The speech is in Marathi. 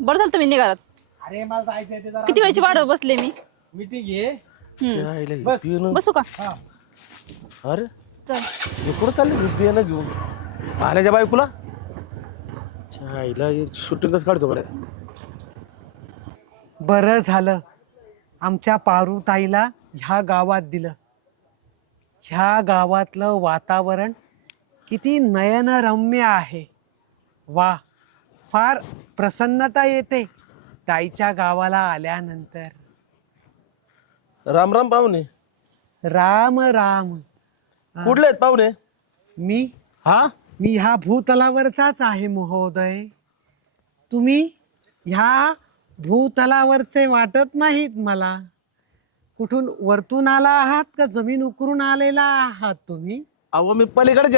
बरं झालं तुम्ही निघालात. अरे मला जायचंय ते जरा. किती वेळची वाट बसले मी. मीटिंग आहे. हम्म. बस. बसू का? हा. अरे चल. हे कुठं चालले बियाला घेऊन पाण्याच्या बायकोला आईला शूटिंग कसं काढतो बरं. बरं झालं आमच्या पारुताईला ह्या गावात दिलं. ह्या गावातलं वातावरण किती नयनरम्य आहे. वा, फार प्रसन्नता येते ताईच्या गावाला आल्यानंतर. राम राम पाहुणे. राम राम. कुठले आहेत पाहुणे? मी मी ह्या भूतलावरचाच आहे महोदय. तुम्ही ह्या भूतलावरचे वाटत नाहीत मला. कुठून वरतून आला आहात का जमीन उकरून आलेला आहात तुम्ही? अहो मी पलीकडे